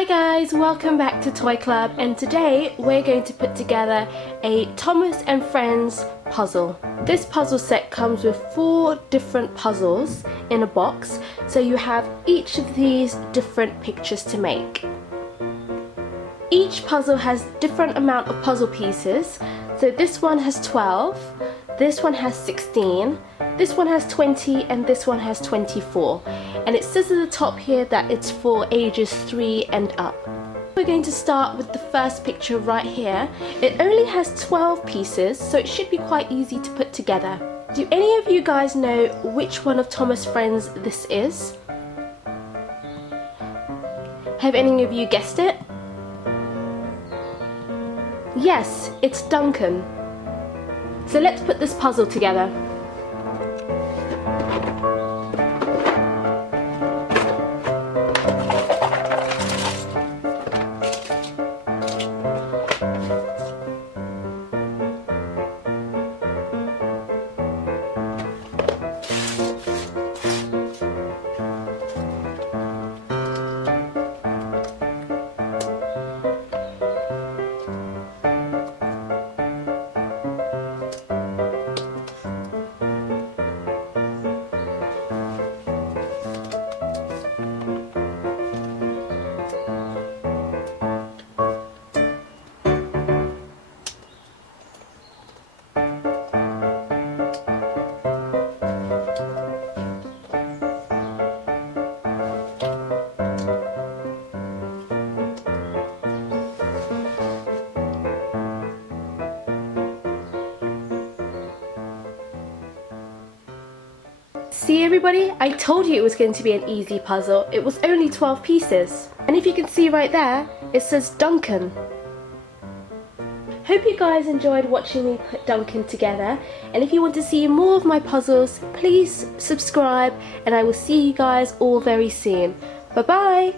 Hi guys, welcome back to Toy Club, and today we're going to put together a Thomas and Friends puzzle. This puzzle set comes with 4 different puzzles in a box, so you have each of these different pictures to make. Each puzzle has different amount of puzzle pieces, so this one has 12, this one has 16, this one has 20, and this one has 24. And it says at the top here that it's for ages 3 and up. We're going to start with the first picture right here. It only has 12 pieces, so it should be quite easy to put together. Do any of you guys know which one of Thomas' friends this is? Have any of you guessed it? Yes, it's Duncun. So let's put this puzzle together. See everybody? I told you it was going to be an easy puzzle. It was only 12 pieces. And if you can see right there, it says Duncun. Hope you guys enjoyed watching me put Duncun together. And if you want to see more of my puzzles, please subscribe, and I will see you guys all very soon. Bye bye!